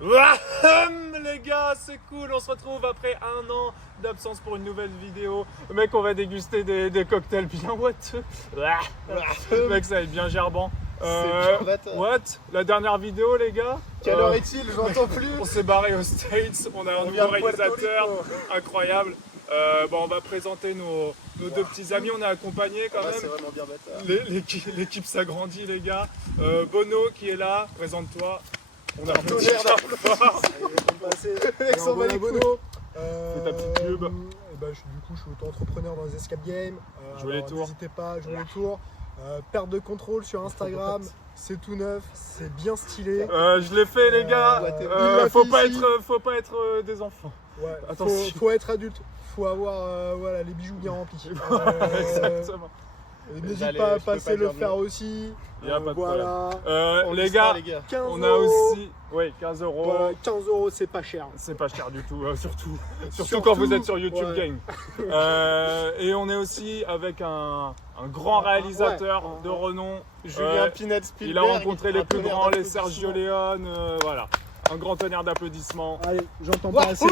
Les gars, c'est cool, on se retrouve après un an d'absence pour une nouvelle vidéo. Mec, on va déguster des cocktails bien what? Mec, ça va être bien gerbant. What? La dernière vidéo, les gars? Quelle heure est-il? J'entends plus. On s'est barré aux States, on a un nouveau réalisateur incroyable. Bon, on va présenter nos deux petits amis, on est accompagnés quand même. C'est vraiment bien bâtard. L'équipe s'agrandit, les gars. Bono qui est là, présente-toi. On a un tonnerre fort. Alexandre Bono. Fais ta petite pub. Je suis auto-entrepreneur dans les escape games. Jouez les tours. N'hésitez pas à jouer les tours. Perte de contrôle sur Instagram, c'est tout neuf, c'est bien stylé. Je l'ai fait, les gars. Faut pas être des enfants. Ouais, attention. faut être adulte, faut avoir voilà, les bijoux bien remplis. Exactement. N'hésite pas à passer le faire aussi. Il y a pas de voilà. problème. Les gars, 15 on a euros. aussi 15 euros. Voilà, 15 euros, c'est pas cher. C'est pas cher du tout, surtout quand vous êtes sur YouTube Game. Et on est aussi avec un grand réalisateur de renom, Julien Pinette Spielberg. Il a rencontré les plus grands, les Sergio Leone, voilà. Un grand tonnerre d'applaudissements. Allez, j'entends pas assez.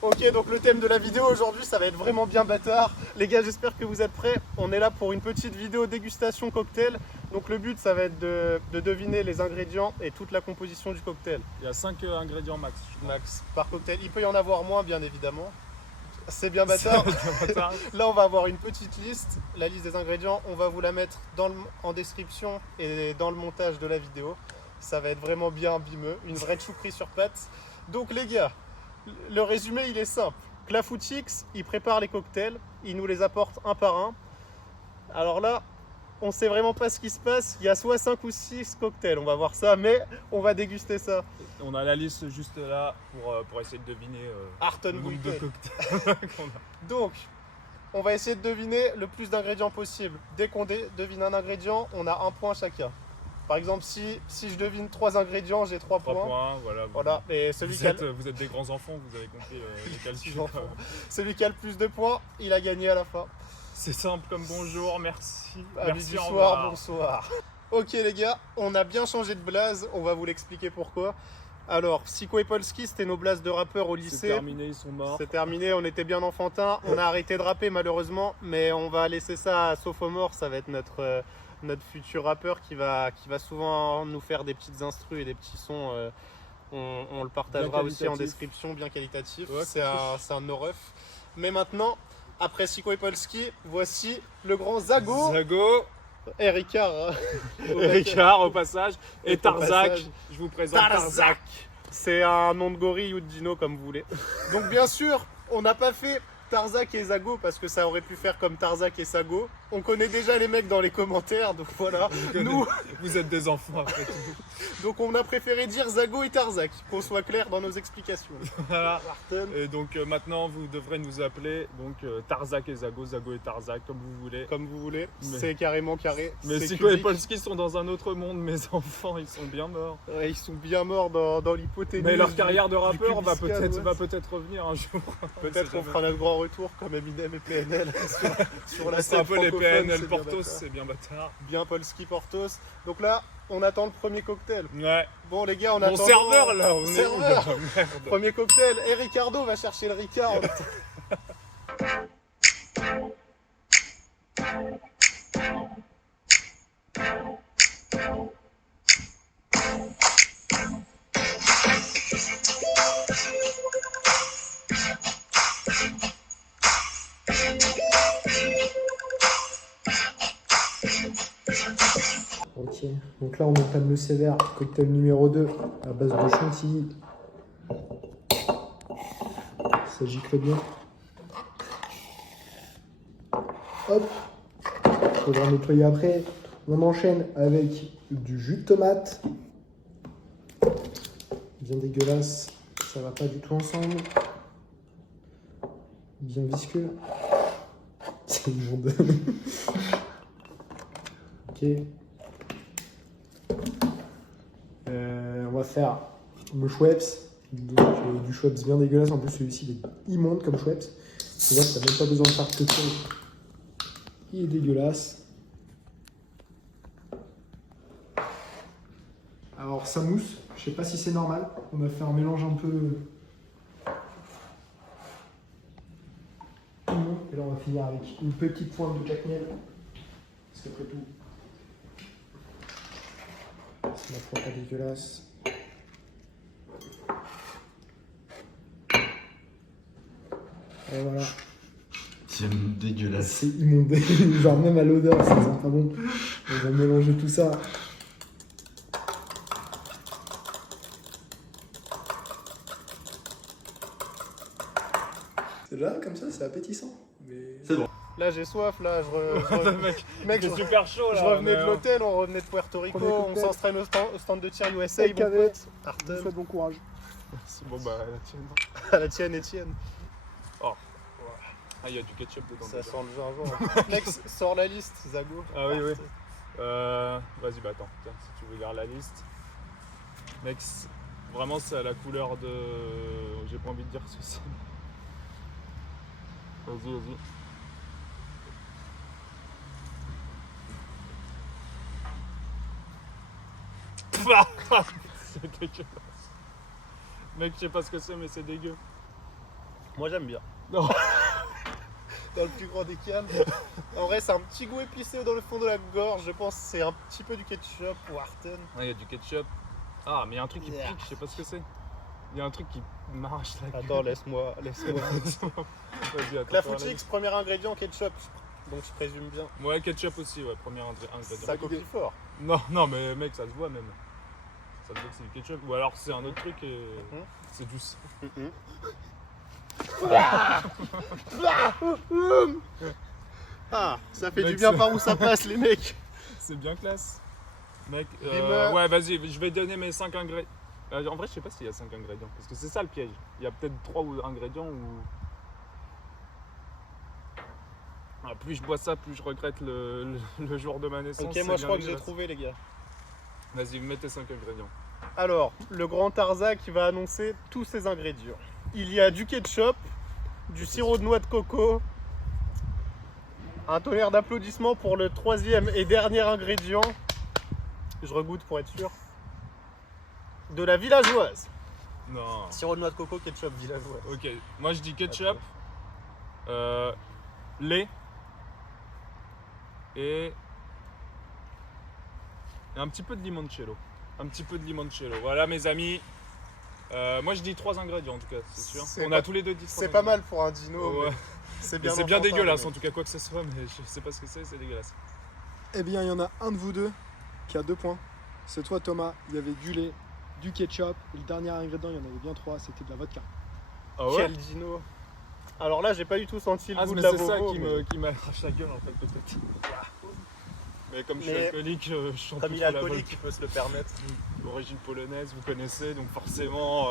Ok, donc le thème de la vidéo aujourd'hui, ça va être vraiment bien bâtard. Les gars, j'espère que vous êtes prêts. On est là pour une petite vidéo dégustation cocktail. Donc le but, ça va être de deviner les ingrédients et toute la composition du cocktail. Il y a 5 ingrédients max. Max par cocktail. Il peut y en avoir moins, bien évidemment. C'est bien bâtard. Bâtard. Là, on va avoir une petite liste. La liste des ingrédients, on va vous la mettre en description et dans le montage de la vidéo. Ça va être vraiment bien bimeux. Une vraie choucrie sur pattes. Donc les gars, le résumé, il est simple. Clafouchix, il prépare les cocktails, il nous les apporte un par un. Alors là, on sait vraiment pas ce qui se passe. Il y a soit 5 ou 6 cocktails, on va voir ça, mais on va déguster ça. On a la liste juste là pour essayer de deviner le nombre de cocktails qu'on a. Donc, on va essayer de deviner le plus d'ingrédients possible. Dès qu'on devine un ingrédient, on a un point chacun. Par exemple, si je devine 3 ingrédients, j'ai 3 points. 3 points, voilà. Et Vous êtes des grands enfants, vous avez compris les calculs. Celui qui a le plus de points, il a gagné à la fin. C'est simple comme bonjour, merci. Amis du soir, bonsoir. Ok les gars, on a bien changé de blaze, on va vous l'expliquer pourquoi. Alors, Siko et Polski, c'était nos blazes de rappeurs au lycée. C'est terminé, ils sont morts. C'est terminé, on était bien enfantins. On a arrêté de rapper malheureusement, mais on va laisser ça à Sophomore, ça va être notre futur rappeur qui va souvent nous faire des petites instrus et des petits sons. On le partagera aussi en description, bien qualitatif. Ouais, c'est un no ref. Mais maintenant, après Siko et Polski, voici le grand Zago. Zago. Et Ricard. Et Ricard au passage. Et Tarzak. Je vous présente Tarzak. C'est un nom de gorille ou de dino comme vous voulez. Donc bien sûr, on n'a pas fait Tarzak et Zago parce que ça aurait pu faire comme Tarzak et Sago. On connaît déjà les mecs dans les commentaires, donc voilà. Vous êtes des enfants après tout. Donc on a préféré dire Zago et Tarzak, qu'on soit clair dans nos explications. Voilà. Et donc maintenant vous devrez nous appeler donc Tarzak et Zago, Zago et Tarzak, comme vous voulez. Comme vous voulez, c'est carrément carré. Mais Siko et Polski sont dans un autre monde, mes enfants, ils sont bien morts. Ouais, ils sont bien morts dans l'hypothèse. Mais leur carrière de rappeur va peut-être revenir un jour. Peut-être qu'on fera notre grand retour comme Eminem et PNL sur la scène francophone. PNL Portos, c'est bien bâtard. Bien Polski Portos. Donc là, on attend le premier cocktail. Ouais. Bon les gars, on attend. Mon serveur là, on serveur. Premier cocktail. Et Ricardo va chercher le Ricard. Ok, donc là on entame le sévère, cocktail numéro 2 à base de chantilly. Ça gicle bien. Hop, faudra nettoyer après. On enchaîne avec du jus de tomate. Bien dégueulasse, ça va pas du tout ensemble. Bien visqueux. C'est le monde. Ok. On va faire le Schweppes, donc du Schweppes bien dégueulasse. En plus, celui-ci il est immonde comme Schweppes. C'est-à-dire que t'as même pas besoin de faire que ça. Il est dégueulasse. Alors ça mousse, je sais pas si c'est normal. On a fait un mélange un peu... Et là on va finir avec une petite pointe de Jack Miel. Parce qu'après tout, c'est la fois pas dégueulasse. Et voilà. C'est dégueulasse. C'est immonde. Genre même à l'odeur, ça sent pas bon. On va mélanger tout ça. C'est là, comme ça, c'est appétissant. Mais... C'est bon. Là j'ai soif, là mec, C'est super chaud là. je revenais de mais, l'hôtel, on revenait de Puerto Rico, Premier on cocktail. s'entraîne au stand de tir USA, Hey, bon Cadet. pote. Je Artem. vous souhaite bon courage. c'est bon, bah la tienne. À la tienne, Etienne. Ah, il y a du ketchup dedans. Ça déjà. sent le gingembre. Mec, sors la liste, Zago. Ah oui, oui. Vas-y, bah attends, tiens, si tu veux lire la liste. Mec, vraiment, c'est à la couleur de. J'ai pas envie de dire ce que c'est. Vas-y, vas-y. C'est dégueulasse. Mec, je sais pas ce que c'est, mais c'est dégueu. Moi j'aime bien. Non. Dans le plus grand des calmes. En vrai, c'est un petit goût épicé dans le fond de la gorge. Je pense que c'est un petit peu du ketchup ou Arten. Il y a du ketchup. Ah, mais il y a un truc qui Yeah. pique, je sais pas ce que c'est. Il y a un truc qui m'arrache la gueule. Attends, laisse-moi. Vas-y, attends. La faire Footix, premier ingrédient, ketchup. Donc je présume bien. Ouais, ketchup aussi, ouais, premier ingrédient. Ça copie fort. Non, non, mais mec, ça se voit même. Ça se voit que c'est du ketchup. Ou alors c'est un autre truc et Mhm. c'est du sang. Ah, ça fait Mec, du bien c'est- par où ça passe, les mecs. C'est bien classe. Mec, Dis-moi. ouais, vas-y, je vais donner mes 5 ingrédients. En vrai, je sais pas s'il y a 5 ingrédients. Parce que c'est ça le piège. Il y a peut-être 3 ingrédients ou. Ah, plus je bois ça, plus je regrette le jour de ma naissance. Ok, c'est moi je bien crois que j'ai dégueulasse. trouvé, les gars. Vas-y, mettez 5 ingrédients. Alors, le grand Tarza qui va annoncer tous ses ingrédients. Il y a du ketchup, du sirop de noix de coco, un tonnerre d'applaudissements pour le troisième et dernier ingrédient. Je regoute pour être sûr. De la villageoise. Non. Sirop de noix de coco, ketchup, villageoise. Ok, moi je dis ketchup, lait et un petit peu de limoncello. Un petit peu de limoncello. Voilà mes amis. Moi je dis 3 ingrédients en tout cas, c'est sûr. C'est On pas- a tous les deux dit 3 C'est pas mal pour un dino, Ouais. mais c'est Mais bien c'est bien enfantin, dégueulasse mais- en tout cas, quoi que ce soit, mais je sais pas ce que c'est dégueulasse. Eh bien, il y en a un de vous deux qui a 2 points. C'est toi, Thomas. Il y avait du lait, du ketchup. Et le dernier ingrédient, il y en avait bien 3. C'était de la vodka. Ah Quel dino. Alors là, j'ai pas du tout senti le Ah, goût mais de la c'est ça Vovo, qui mais me qui m'arrache la gueule en fait peut-être. Mais comme je suis Mais- alcoolique, je chante Comme plus il est trop la alcoolique, vodka. il peut se le permettre. Origine polonaise, vous connaissez, donc forcément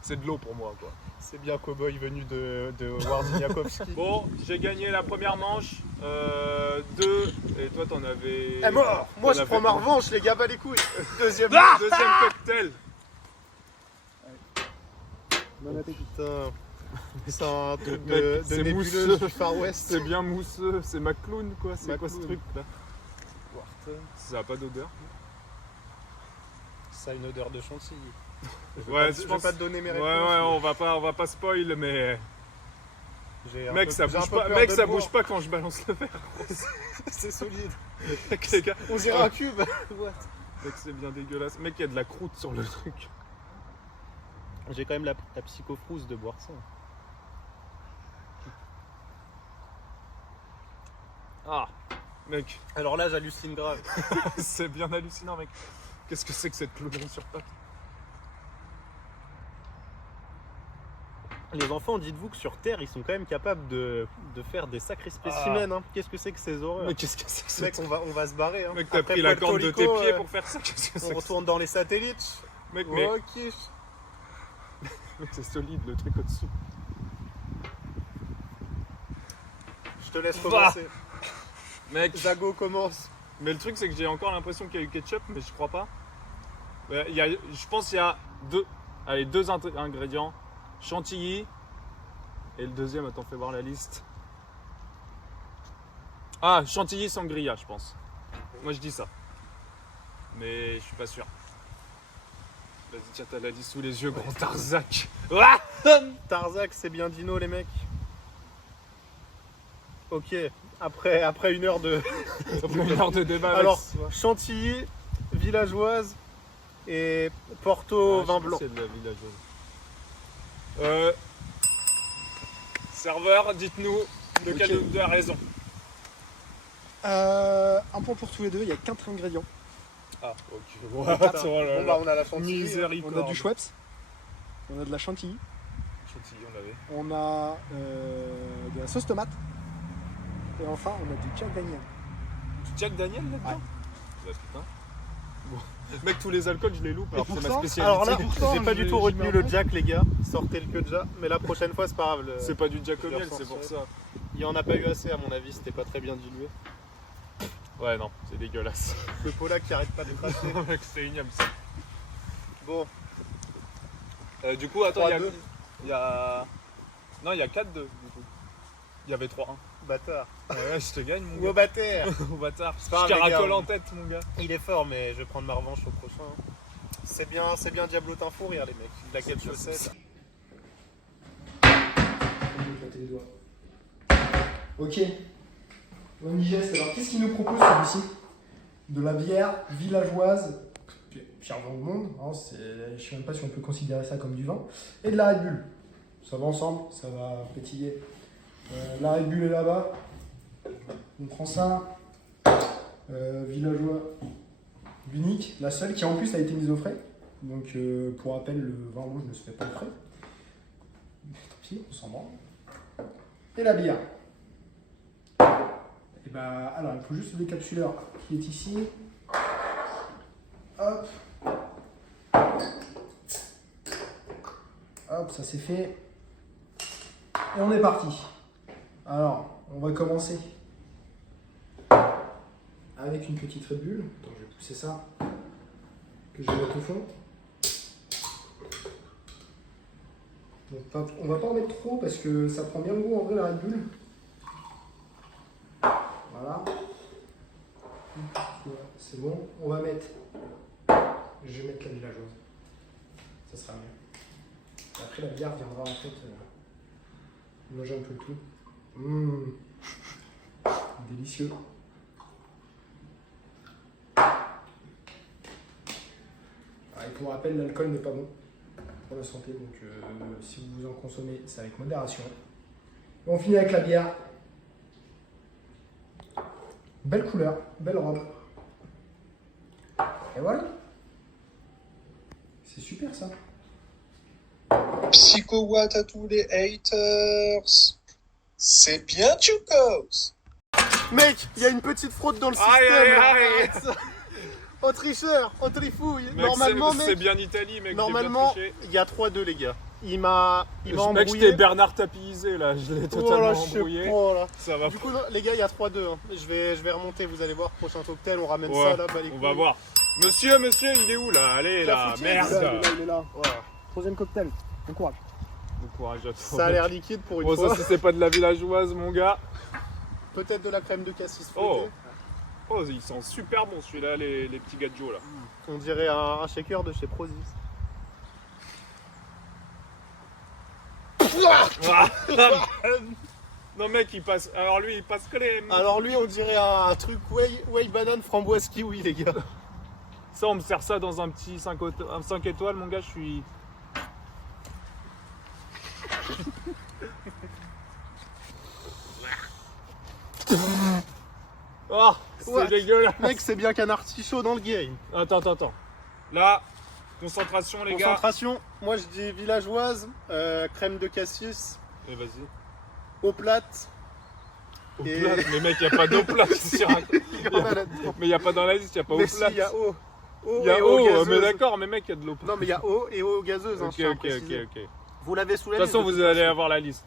c'est de l'eau pour moi quoi. C'est bien Cowboy venu de Wardiniakowski. Bon, j'ai gagné la première manche, 2, et toi t'en avais... Eh mort. Moi t'en je avais prends ma un. revanche, les gars, bas les couilles. Deuxième. Deuxième cocktail. Bon appétit. Putain. C'est un truc Mec, de c'est nébuleuse mousseux. du Far West. C'est bien mousseux, c'est McClown quoi, c'est quoi ce McClown. truc là? Ça a pas d'odeur. Ça a une odeur de chantilly. Ouais, Je vais pas te donner mes Ouais, réponses. ouais, on va pas spoil, mais J'ai un mec peu- ça j'ai un bouge peu pas, peur mec de ça le bouge boire. pas quand je balance le verre. C'est solide. Mec, les gars, On dirait un cube. mec c'est bien dégueulasse. Mec il y a de la croûte sur le truc. J'ai quand même la psychofrousse de boire ça. Ah, mec, Alors là, j'hallucine grave. c'est bien hallucinant mec. Qu'est-ce que c'est que cette cloudron sur pattes? Les enfants, dites-vous que sur Terre, ils sont quand même capables de faire des sacrés spécimens. Hein. Qu'est-ce que c'est que ces horreurs? Mais qu'est-ce que c'est que ça? Mec, on va se barrer. Hein. Mec, t'as Après pris la Puerto corne de tes Rico, pieds pour faire ça? Qu'est-ce que c'est On que ça? retourne dans les satellites. Mec, mais Ok. mec, c'est solide le truc au-dessous. Je te laisse Bah. commencer. Mec, Zago commence. mais le truc c'est que j'ai encore l'impression qu'il y a eu ketchup, mais je crois pas. Je pense qu'il y a deux ingrédients. Chantilly. Et le deuxième, attends, fais voir la liste. Ah, chantilly sangria, je pense. Moi je dis ça. Mais je suis pas sûr. Vas-y, tiens, t'as la liste sous les yeux, gros Tarzac. Ah Tarzac, c'est bien Dino, les mecs. Ok, après une heure de... Une heure de débat. Alors, avec ça. Chantilly, villageoise et Porto, Ah, vin je sais blanc. pas si c'est de la villageoise. Serveur, dites-nous lequel de nous a raison. Un point pour tous les deux, il y a 4 ingrédients. Ah, ok. Bon, Oh là bah, là. on a la Chantilly. Miséricorde. On a du Schweppes, on a de la chantilly, Chantilly, on l'avait. on a de la sauce tomate, et enfin on a du Jack Daniel. Du Jack Daniel là-dedans Ouais. Bah putain. Bon. Mec, tous les alcools, je les loupe, alors que c'est ma spécialité. Alors là, j'ai pas je- du tout j'y retenu mets le un Jack, les gars. Sortez le queue mais la prochaine fois, c'est pas grave. C'est pas du Jack au je le miel, c'est pour ressortirai. ça. Il y en a pas eu assez, à mon avis, c'était pas très bien dilué. Ouais, non, c'est dégueulasse. Le Pola qui arrête pas de cracher. Mec, c'est ignoble ça. Bon, Du coup, attends, 3-2. il y a. Non, il y a 4-2 du coup. Il y avait 3-1. bâtard. Ouais, je te gagne, mon Ou au gars. bâtard. Au bâtard. C'est pas Je grave, les caracole gars. en tête, mon gars. Il est fort, mais je vais prendre ma revanche au prochain. C'est bien Diablotin fou rire, les mecs. La quête chaussette. Ok, on digeste. Alors qu'est-ce qu'il nous propose celui-ci? De la bière villageoise, pire vin au monde, hein, je ne sais même pas si on peut considérer ça comme du vin, et de la Red Bull. Ça va ensemble, ça va pétiller. La Red Bull est là-bas. On prend ça. Villageois unique, la seule qui en plus a été mise au frais. Donc pour rappel, le vin rouge ne se fait pas au frais. Mais tant pis, on s'en branle. Et la bière. Et bah, alors il faut juste le décapsuleur qui est ici. Hop. Hop, ça c'est fait. Et on est parti. Alors, on va commencer avec une petite Red Bull. Attends, je vais pousser ça. Que je vais mettre au fond. On va pas en mettre trop parce que ça prend bien le goût en vrai la Red Bull. Voilà. C'est bon. On va mettre. Je vais mettre la villageoise. Ça sera mieux. Après la bière viendra en fait manger un peu le tout. Délicieux. Et pour rappel, l'alcool n'est pas bon pour la santé, donc si vous en consommez, c'est avec modération. Et on finit avec la bière. Belle couleur, belle robe. Et voilà. C'est super ça. Psycho Watt à tous les haters. C'est bien Chukos. Mec, il y a une petite fraude dans le système. Aïe, aïe, aïe. Arrête ça. Oh tricheur, oh trifouille. Mec, Normalement, c'est mec, bien Italie, mec. normalement, j'ai bien triché. il y a 3-2 les gars. Il m'a Mec, je embrouillé. t'ai Bernard tapillisé là, je l'ai Oh totalement là, je sais embrouillé. pas, là. Ça va. Du coup, non, les gars, il y a 3-2. Hein. Je vais remonter, vous allez voir, prochain cocktail, on ramène Ouais, ça là, bas les on couilles. va voir. Monsieur, il est où là? Allez La là, foutue, merde. Il est là. Voilà. Troisième cocktail. Bon courage. Bon courage à toi. Ça a l'air liquide pour une Bon, fois. ça, si c'est pas de la villageoise, mon gars. Peut-être de la crème de cassis Oh. fouettée. Oh, il sent super bon celui-là, les petits gadgets là. On dirait un shaker de chez Prozis. Ah. Non mec, il passe. Alors lui, il passe crème. Alors lui, on dirait un truc whey banane framboise kiwi, les gars. Ça, on me sert ça dans un petit 5 étoiles, mon gars, je suis. Oh, c'est Ouais. dégueulasse. Mec, c'est bien qu'un artichaut dans le game. Attends. Là, concentration les gars. Concentration, moi je dis villageoise, crème de cassis, Et vas-y. eau plate. Au Et- plat. Mais mec, y a pas d'eau plate. Il y en a là-dedans. Mais y a pas dans la liste, y a pas Mais eau si, plate. il y a eau. Eau Y a et eau eau, gazeuse. mais d'accord, mais mec, y a de l'eau plate. Non, mais il y a eau et eau gazeuse. Hein, Ok, je tiens à ok. préciser. De Vous l'avez sous la toute liste. façon, vous allez avoir la liste.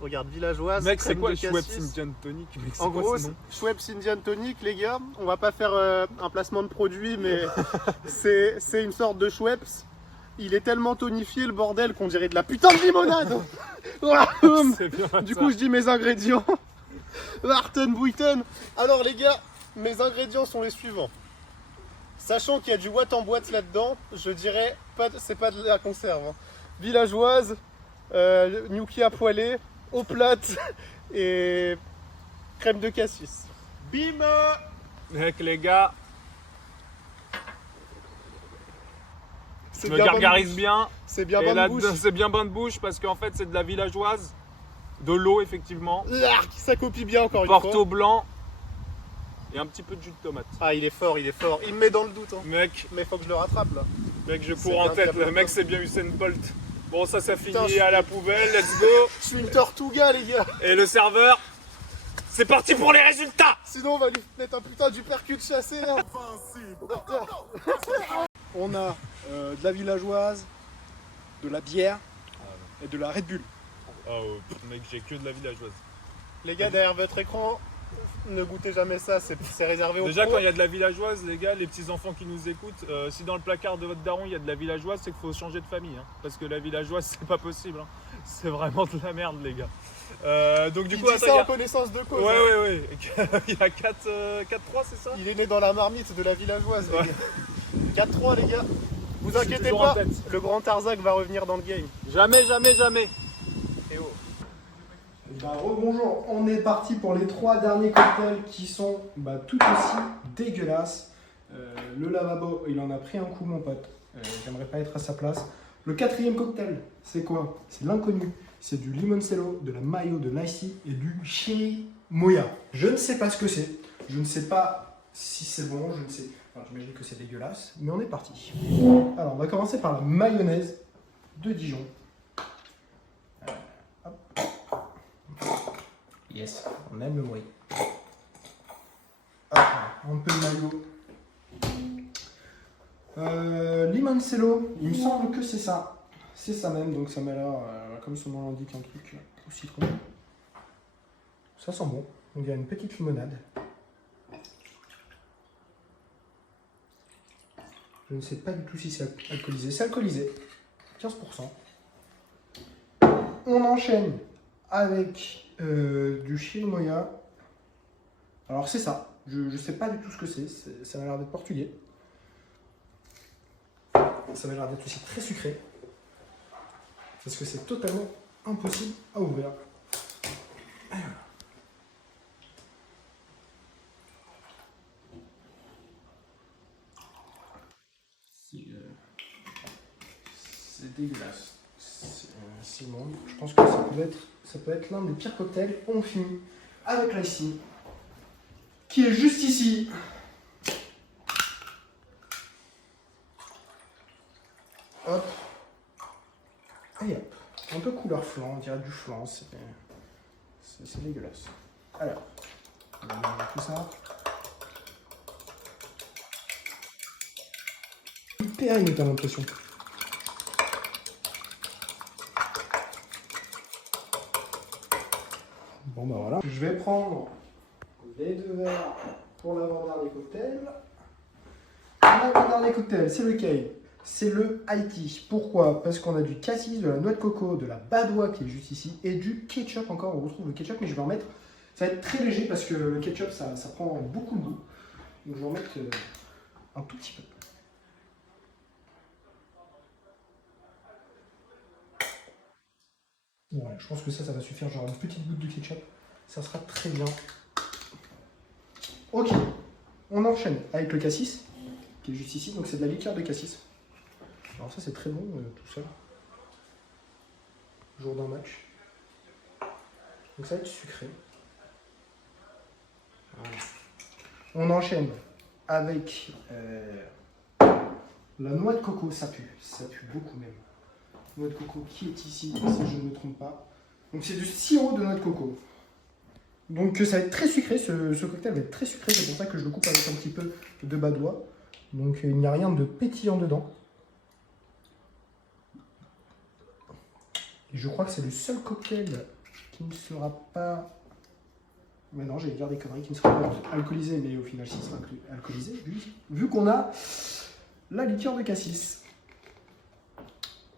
Regarde, villageoise. Mec, c'est crème quoi de Schweppes cassis. Indian Tonic, mec, c'est En quoi gros, ce nom Schweppes Indian Tonic, les gars, on va pas faire un placement de produit, mais c'est une sorte de Schweppes. Il est tellement tonifié, le bordel, qu'on dirait de la putain de limonade. Voilà. C'est bien Du ça. coup, je dis mes ingrédients. Warten Buiten. Alors, les gars, mes ingrédients sont les suivants Sachant qu'il y a du Watt en boîte là-dedans, je dirais pas, c'est pas de la conserve. Hein. Villageoise, gnocchi à poêler, eau plate et crème de cassis. Bim. Mec, les gars, C'est je me bien bonne gargarise bouche. bien. C'est bien Et bonne là, bouche. c'est bien bonne bouche parce qu'en fait, c'est de la villageoise. De l'eau, effectivement. L'arc, ça copie bien encore une fois. Porto blanc. Et un petit peu de jus de tomate. Ah, il est fort, il est fort. Il me met dans le doute. Hein. Mec, Mais faut que je le rattrape là. je C'est cours en bien, tête. bien, Le bien. mec, c'est bien Usain Bolt. Bon, ça Putain, finit je- à la poubelle. Let's go. Je suis une tortuga, les gars. Et le serveur, c'est parti pour les résultats. Sinon, on va lui mettre un putain d'uppercut chassé là. On a de la villageoise, de la bière et de la Red Bull. Oh, mec, j'ai que de la villageoise. Les gars, derrière votre écran, ne goûtez jamais ça, c'est réservé aux Déjà, pros. quand il y a de la villageoise, les gars, les petits enfants qui nous écoutent, si dans le placard de votre daron il y a de la villageoise, c'est qu'il faut changer de famille. Hein, parce que la villageoise, c'est pas possible. Hein. C'est vraiment de la merde, les gars. Donc, du Il coup, dit attends, ça il y en a... connaissance de cause. Ouais, hein. ouais, ouais. Il y a 4-3, c'est ça? Il est né dans la marmite de la villageoise, les Ouais. gars. 4-3, les gars. Vous Je suis inquiétez toujours en pas, tête. le grand Tarzak va revenir dans le game. Jamais, jamais, jamais. Et oh. Rebonjour, on est parti pour les 3 derniers cocktails qui sont tout aussi dégueulasses. Le lavabo, il en a pris un coup, mon pote. J'aimerais pas être à sa place. Le 4e cocktail, c'est quoi? C'est l'inconnu. C'est du limoncello, de la mayo, de l'icy et du chirimoya. Je ne sais pas ce que c'est. Je ne sais pas si c'est bon. Je ne sais. Enfin, j'imagine que c'est dégueulasse. Mais on est parti. Alors, on va commencer par la mayonnaise de Dijon. Yes, on aime le bruit. Un peu de mayo. Limoncello, il me semble que c'est ça. C'est ça même, donc ça m'a l'air, comme son nom l'indique, un truc au citron. Ça sent bon, on dirait une petite limonade. Je ne sais pas du tout si c'est alcoolisé. C'est alcoolisé, 15%. On enchaîne avec du chirimoya. Alors c'est ça, je sais pas du tout ce que c'est, ça m'a l'air d'être portugais. Ça m'a l'air d'être aussi très sucré. Parce que c'est totalement impossible à ouvrir. Et voilà. C'est dégueulasse. C'est bon. Je pense que ça peut être l'un des pires cocktails. On finit avec l'icy, qui est juste ici. Hop. Et hop. Un peu couleur flan, on dirait du flan. C'est dégueulasse. Alors, on va mélanger tout ça. Hyper imite, t'as l'impression. Bon bah voilà. Je vais prendre les 2 verres pour l'avant-dernier cocktail. L'avant-dernier cocktail, c'est lequel? C'est le Haïti. Pourquoi? Parce qu'on a du cassis, de la noix de coco, de la badoie qui est juste ici, et du ketchup encore. On retrouve le ketchup, mais je vais en mettre. Ça va être très léger parce que le ketchup, ça prend beaucoup de goût. Donc je vais en mettre un tout petit peu. Ouais, je pense que ça va suffire. Genre une petite goutte de ketchup. Ça sera très bien. Ok. On enchaîne avec le cassis, qui est juste ici. Donc c'est de la liqueur de cassis. Alors ça c'est très bon tout seul. Jour d'un match. Donc ça va être sucré. Voilà. On enchaîne avec la noix de coco. Ça pue beaucoup même. Noix de coco qui est ici, si je ne me trompe pas. Donc c'est du sirop de noix de coco. Donc ça va être très sucré, ce cocktail va être très sucré, c'est pour ça que je le coupe avec un petit peu de badoie. Donc il n'y a rien de pétillant dedans. Et je crois que c'est le seul cocktail qui ne sera pas... Mais non, j'allais dire des conneries, qui ne sera pas alcoolisé, mais au final, s'il sera alcoolisé, vu qu'on a la liqueur de cassis.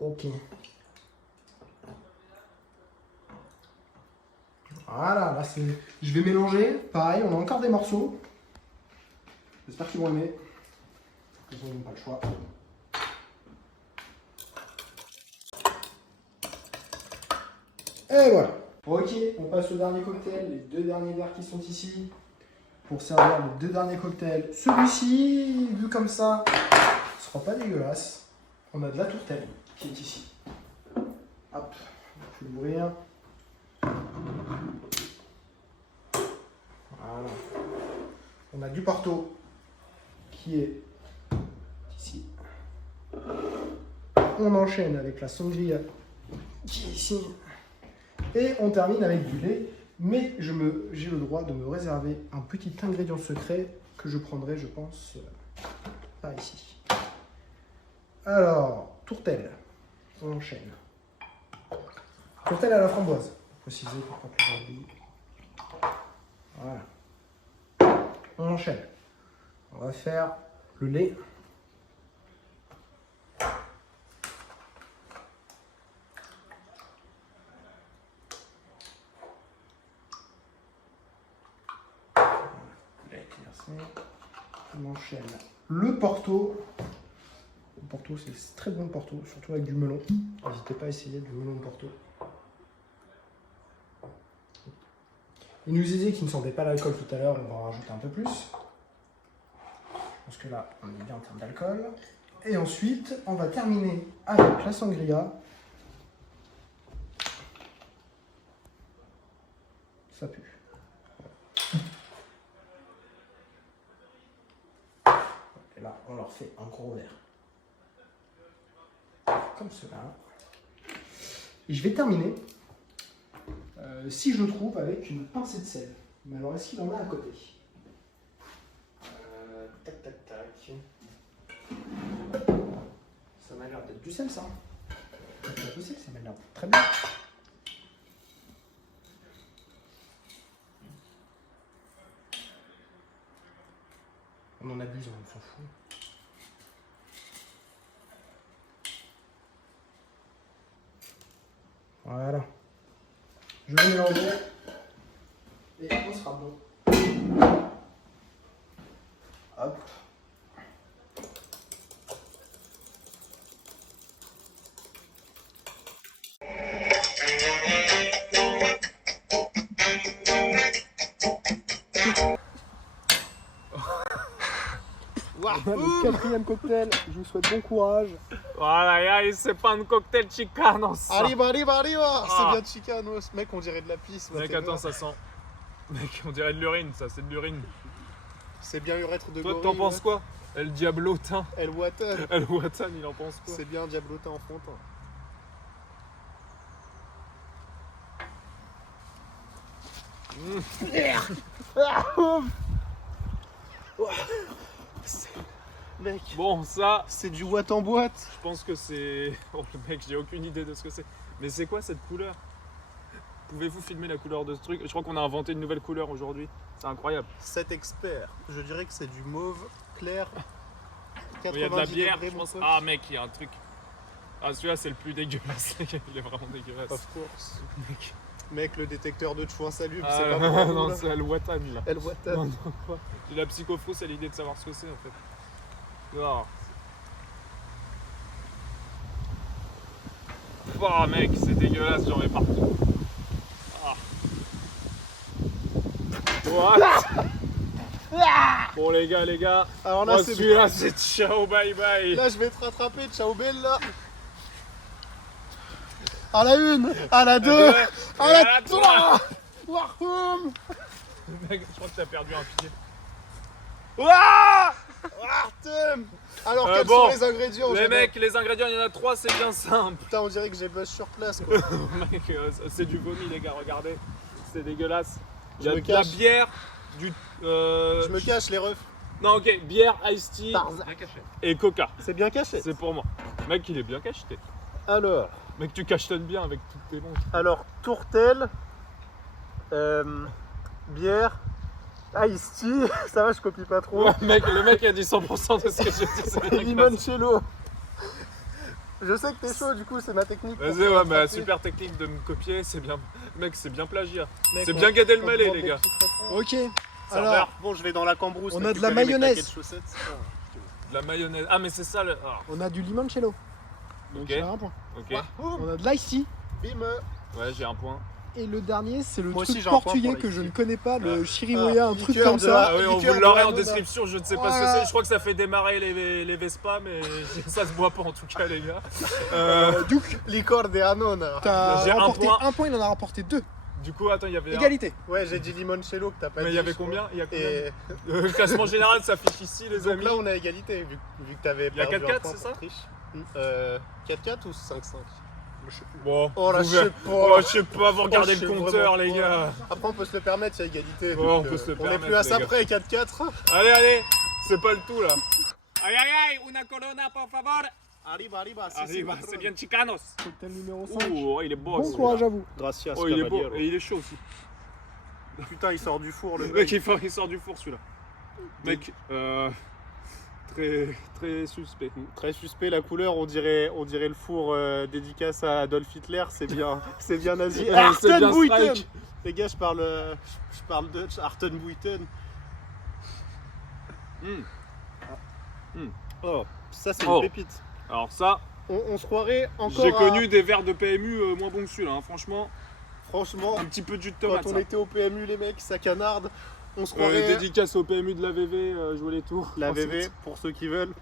Ok. Voilà, là c'est... Je vais mélanger, pareil, on a encore des morceaux. J'espère qu'ils vont aimer. Ils n'ont pas le choix. Et voilà. Ok, on passe au dernier cocktail, les 2 derniers verres qui sont ici. Pour servir les 2 derniers cocktails. Celui-ci, vu comme ça, ne sera pas dégueulasse. On a de la tourtelle qui est ici. Hop, je vais l'ouvrir. Voilà. On a du Porto qui est ici. On enchaîne avec la sangria qui est ici. Et on termine avec du lait. Mais j'ai le droit de me réserver un petit ingrédient secret que je prendrai, je pense, par ici. Alors, tourtelle. On enchaîne. Tourtelle à la framboise. Pour préciser, pour pas que j'oublie. Voilà. On enchaîne. On va faire le lait. On enchaîne le Porto. Le Porto, c'est très bon Porto, surtout avec du melon. N'hésitez pas à essayer du melon Porto. Il nous disait qu'il ne sentait pas l'alcool tout à l'heure, on va en rajouter un peu plus. Parce que là, on est bien en termes d'alcool. Et ensuite, on va terminer avec la sangria. Ça pue. Et là, on leur fait un gros verre. Comme cela. Et je vais terminer, si je le trouve, avec une pincée de sel. Mais alors, est-ce qu'il en a à côté? Tac, tac, tac. Ça m'a l'air d'être du sel, ça. C'est pas possible, ça m'a l'air très bien. On en abuse, on s'en fout. Voilà. Je vais mélanger et on sera bon. Hop. Le 4e cocktail, je vous souhaite bon courage. Voilà, c'est pas un cocktail chicano, ça. Arriba, arriba, arriba. Ah. C'est bien de Chicanos. Mec, on dirait de la pisse. Mec, attends, ça sent. Mec, on dirait de l'urine, ça, c'est de l'urine. C'est bien urètre de Toi, gorille. t'en penses ouais. quoi? El Diablotin. El Watan. El Watan, il en pense quoi? C'est bien diablotin en frontin. Mec, Bon, ça, c'est du Watt en boîte. je pense que c'est... Oh, le mec, j'ai aucune idée de ce que c'est. Mais c'est quoi cette couleur? Pouvez-vous filmer la couleur de ce truc? Je crois qu'on a inventé une nouvelle couleur aujourd'hui. C'est incroyable. Cet expert, je dirais que c'est du mauve clair. Il y a de la 90 bière, degrés, je mon pense. pote. Ah mec, il y a un truc. Ah celui-là c'est le plus dégueulasse, il est vraiment dégueulasse. Of course. Mec. Mec, le détecteur de chou insalubre, Ah, c'est pas pour nous, non, là. c'est El Watan là. El Watan. Non, non, quoi. J'ai la psychofrousse à l'idée de savoir ce que c'est en fait. Oh. Oh mec, c'est dégueulasse, j'en mets partout. Ah. What? Bon les gars, Alors là, moi c'est celui-là c'est ciao bye bye. Là, je vais te rattraper. Ciao, Bella. À la 1, à la 2, à la 3. Warhum. Mec, je crois que t'as perdu un pied. Warhum. Alors, quels bon, sont les ingrédients? Les Jeannot mecs, les ingrédients, il y en a 3, c'est bien simple. Putain, on dirait que j'ai buzz sur place, quoi. Mec, c'est du vomi les gars, regardez. C'est dégueulasse. Il y Je a me de la cache. bière, du... Je me cache, les refs. Non ok, bière, iced tea Tarzan. et coca. C'est bien caché. C'est pour moi. Mec, il est bien cacheté. Alors, Mec, tu cachetonnes bien avec toutes tes montres. tourtelle, bière, ice tea, ça va, je copie pas trop. Ouais, mec, le mec a dit 100% de ce que je dis. c'est Et dégueulasse. limoncello. Je sais que t'es chaud, du coup, c'est ma technique. pour Vas-y, te ouais, rattraper. bah super technique de me copier, c'est bien. Mec, c'est bien plagiat. Mec, C'est on- bien Gad on Elmaleh, demande les des gars. petites réponses. Ok. Alors, bon, je vais dans la cambrousse. on a de la mayonnaise. De la mayonnaise. Ah, mais c'est ça le. Ah, On a du limoncello. Donc Ok. j'ai un point. ok. On a de l'ice tea. Bim. Ouais, j'ai un point. Et le dernier, c'est le Moi aussi, truc j'ai un point portugais pour que l'ice je tea. ne connais pas, le Ah. chirimoya, un truc liqueur comme de ça. Ah oui, on liqueur vous de l'aurait en ananas. description, je ne sais pas ce que Voilà. c'est. Je crois que ça fait démarrer les Vespa, mais ça se boit pas en tout cas, les gars. Duke, Licor de Anona. t'as J'ai un remporté point. un point, il en a rapporté 2. Du coup, attends, il y avait. Égalité. Ouais, j'ai dit limoncello que t'as pas Mais dit. il y avait je crois. combien Il y a combien Et Le classement général s'affiche ici, les donc amis. là, on a égalité, vu que t'avais Il y a perdu 4-4, un point c'est pour ça triche. 4-4 ou 5-5? Bon, Oh là, vous je sais verrez. pas. Oh, je sais pas, vous regardez je le sais compteur, vraiment les pas. gars. Après, on peut se le permettre, il y a égalité. Ouais, donc, on peut se le On est permettre, plus à les ça gars. près, 4-4. Allez, allez, c'est pas le tout là. Aïe, aïe, aïe, una corona, por favor. Arriba, Arriba, c'est bien chicanos. Cocktail numéro 5. Oh, il est beau. Bon celui-là. courage à vous. Gracias, Oh, il est beau et il est chaud aussi. Putain, il sort du four, le Le mec. mec, il sort du four celui-là. Mec, très suspect. Très suspect, la couleur, on dirait le four dédicace à Adolf Hitler, c'est bien nazi. C'est bien Hartenbuiten. strike. Les gars, je parle Dutch, Hartenbuiten. Oh, ça c'est Oh. une pépite. Alors ça, On se croirait encore j'ai à- connu des verres de PMU moins bons que celui-là, hein. Franchement, Franchement, un petit peu de jus de quand tomate. on ça. était au PMU, les mecs, ça canarde. On se croirait Dédicace au PMU de la VV, jouer les tours. la Ensuite. VV pour ceux qui veulent.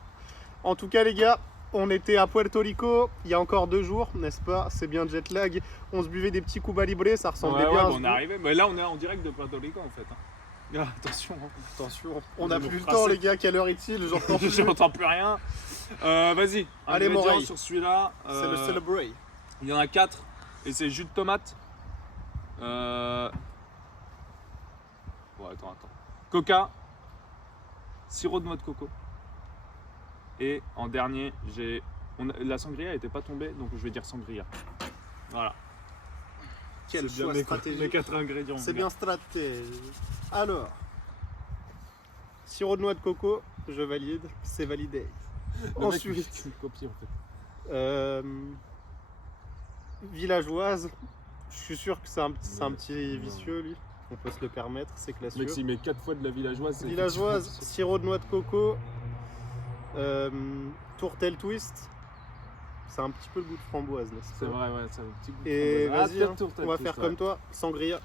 En tout cas, les gars, on était à Puerto Rico il y a encore 2 jours, n'est-ce pas? C'est bien jet lag. On se buvait des petits Cuba Libre, ça ressemblait Ouais, bien. ouais, à bah, ce on est goût. arrivé. Mais là, on est en direct de Puerto Rico en fait. Hein. Ah, attention, hein. Attention, on On n'a va plus nous le temps, tracer. les gars. Quelle heure est-il? J'entends plus. j'entends plus rien. Vas-y, Allez, ingrédients Moreille. sur celui-là. C'est le Celebrate. Il y en a 4 et c'est jus de tomate. Bon, attends. Coca, sirop de noix de coco. Et en dernier, la sangria n'était pas tombée, donc je vais dire sangria. Voilà. Quel C'est bien choix mes stratégique. 4 ingrédients. C'est bien stratégique. Alors, sirop de noix de coco, je valide, c'est validé. Ensuite, c'est une copie en fait. Villageoise, je suis sûr que c'est un petit vicieux lui, on peut se le permettre, c'est Le classieux. mec, s'il met 4 fois de la villageoise, c'est Villageoise, effectivement- sirop de noix de coco, tourtelle twist, c'est un petit peu le goût de framboise, n'est-ce pas? C'est vrai, ouais, c'est un petit goût de Et framboise. vas-y, peut-être hein, tourte, on va tout faire ça. comme toi, sangria.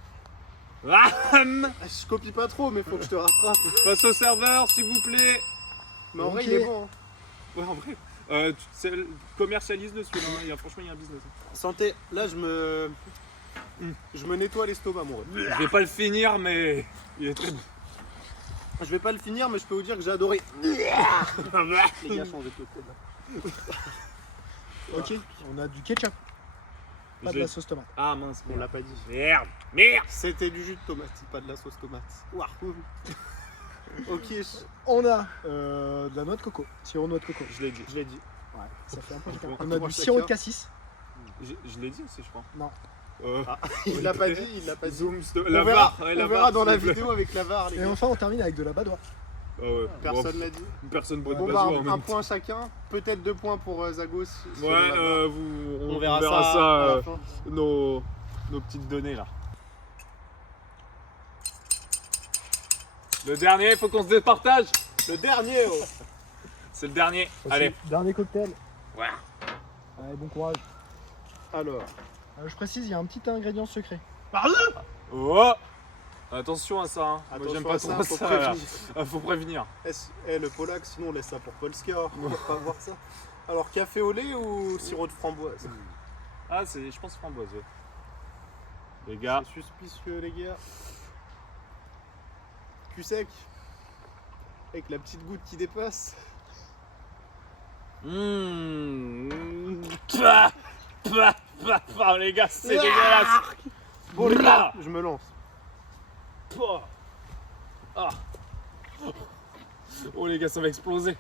Ah, Je copie pas trop, mais faut que je te rattrape. passe au serveur, s'il vous plaît. Mais en vrai, Ok. il est bon. hein. Ouais, en vrai. Commercialise le celui-là, hein. Franchement, il y a un business. hein. Santé, là je me nettoie l'estomac, mon ref. Je vais pas le finir, mais il est très bon. Je vais pas le finir, mais je peux vous dire que j'ai adoré. Les gars, changez de côté. Ok, on a du ketchup. Pas de la sauce tomate. Ah mince, On l'a pas dit. merde. C'était du jus de tomate, pas de la sauce tomate. Wahou. Ok, On a de la noix de coco, sirop de noix de coco. Je l'ai dit. je l'ai dit. Ouais, ça fait un peu chacun. Un On a point du sirop de chacun. cassis. Je l'ai dit aussi, je crois. Non. Il l'a pas dit, il l'a pas dit. Zoom, On la verra, barre, ouais, on la verra barre, dans la s'il vous plaît. vidéo avec la barre, les Et gars. enfin, on termine avec de la badoie. Ah ouais. Personne Bon, l'a dit. personne boit de Bon, bazoua bah, en même un temps. point chacun. Peut-être 2 points pour Zagos. selon Ouais, la barre. on verra ça, à la fin. nos petites données là. Le dernier, il faut qu'on se départage. Le dernier, oh. C'est le dernier. Allez. Dernier cocktail. Ouais. Allez, bon courage. Alors, Je précise, il y a un petit ingrédient secret. Oh. Attention à ça. Hein. Moi, attention j'aime pas à ça, trop faut ça. prévenir. là. Faut prévenir. Le Polak, sinon on laisse ça pour Polska. On va pas voir ça. Alors, café au lait ou sirop de framboise? Ah, je pense framboise. Ouais. Les gars. C'est suspicieux, les gars. Cul sec. Avec la petite goutte qui dépasse. Les gars, c'est dégueulasse. Bon, les gars, je me lance. Ah. Oh les gars, ça va exploser.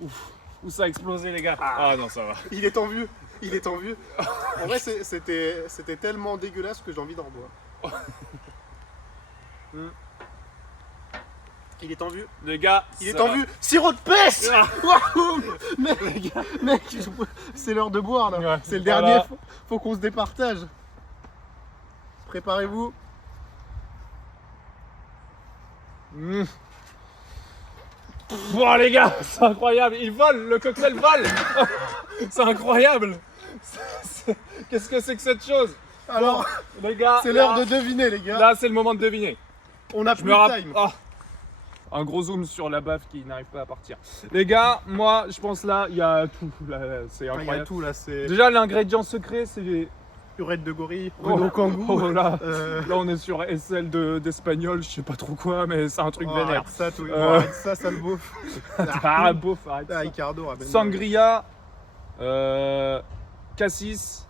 Ouf. Où ça a explosé les gars? Ah non, ça va. Il est en vue. Il est en vue. En vrai, c'était tellement dégueulasse que j'ai envie d'en boire. Il est en vue. Les gars, Il est ça en va. vue. Sirop de pêche. Ah. Waouh. Mec, c'est l'heure de boire là. Ouais. C'est le Voilà. dernier. Faut qu'on se départage. Préparez-vous. Bon les gars, c'est incroyable, il vole, le cocktail vole. C'est incroyable. Qu'est-ce que c'est que cette chose? Alors, Les gars, c'est l'heure là, de deviner, les gars. Là, c'est le moment de deviner. On a Je plus me de rappelle. time. Un gros zoom sur la baffe qui n'arrive pas à partir. Les gars, moi, je pense là, il y a tout. Là, c'est Il y a incroyable. tout là, c'est Déjà, l'ingrédient secret, c'est. purée de gorille, Oh, Renault Kangoo. oh là. Euh, Là, on est sur SL d'espagnol, je sais pas trop quoi, mais c'est un truc oh, vénère. arrête ça, tout. Euh. Arrête ça le beauf. Ah, beauf, arrête Ah, ça. Ricardo, ramène. Sangria, cassis,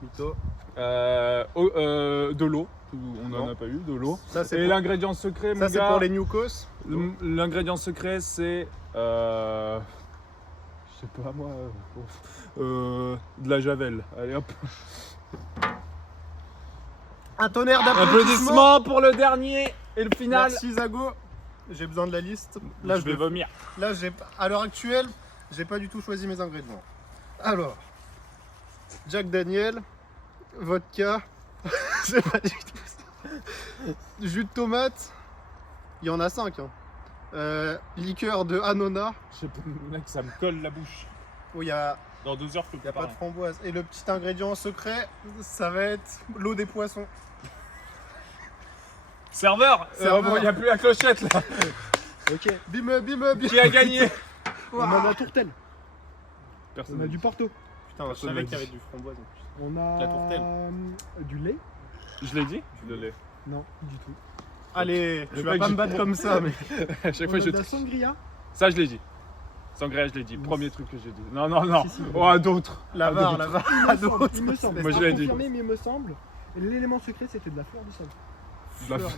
Mytho. de l'eau. On n'en Non. a pas eu, de l'eau. Ça, c'est Et pour... l'ingrédient secret, mon ça, c'est gars, pour les Newcos. l'ingrédient secret, c'est. Je sais pas moi. De la javel. Allez hop. Un tonnerre d'applaudissements. Applaudissements pour le dernier et le final. Merci Zago. J'ai besoin de la liste. Là, je vais vomir. Là, à l'heure actuelle, j'ai pas du tout choisi mes ingrédients. Alors, Jack Daniel, vodka, c'est pas du tout ça. Jus de tomate, il y en a 5. Liqueur de Anona, Je sais pas, mec, ça me colle la bouche. où il y a, Dans 2 heures, je peux y a pas. pas de framboise. Et le petit ingrédient secret, ça va être l'eau des poissons. Serveur, Serveur. bon, il n'y a plus la clochette là. Ok. Bim, bim, bim. Qui a gagné? On a de la tourtelle. Personne On a n'a du dit. Porto. Putain, je Personne savais l'a qu'il y avait dit. du framboise en plus. On a La tourtelle. du lait. Je l'ai dit? Je l'ai. Non, du tout. Allez, Le tu vas mec, pas me j'ai- battre comme ça, mais. À chaque On fois, a je. de la sangria. Ça, je l'ai dit. Sangria, je l'ai dit. Premier truc que j'ai dit. Non, non, non. Si, si. Oh, à d'autres. La À VAR, d'autres. la VAR. Il me semble, il me semble. Moi, je À l'ai dit. confirmer, mais il me semble. L'élément secret, c'était de la fleur de sel. La fleur.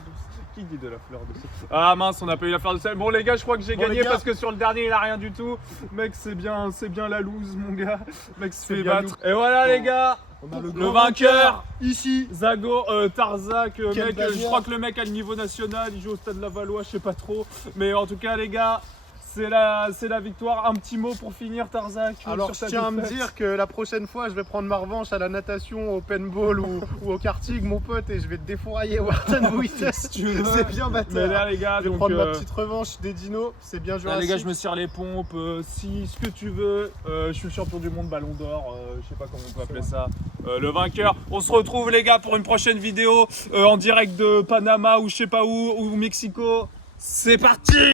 Qui dit de la fleur de sel? Ah mince, on a pas eu la fleur de sel. Bon les gars, je crois que j'ai Bon, gagné les gars. parce que sur le dernier il a rien du tout. Mec, c'est bien la loose, mon gars. Mec, se fait bien battre. Et voilà les gars, On a le grand vainqueur, ici. Zago, Tarzak, Quelle mec, je bagarre. crois que le mec a le niveau national, il joue au stade Lavallois, je sais pas trop. Mais en tout cas les gars, c'est la victoire. Un petit mot pour finir, Tarzak. Alors, je tiens à me dire que la prochaine fois, je vais prendre ma revanche à la natation, au paintball ou au karting, mon pote, et je vais te défourailler au Warten Si tu veux. C'est bien Mais batteur. là les gars, Je vais donc, prendre ma petite revanche des dinos, c'est bien là, Jurassic. les gars, je me serre les pompes. Si ce que tu veux, je suis le champion du monde Ballon d'Or. Je sais pas comment on peut appeler ça. Le vainqueur. On se retrouve, les gars, pour une prochaine vidéo en direct de Panama ou je sais pas où, ou Mexico. C'est parti!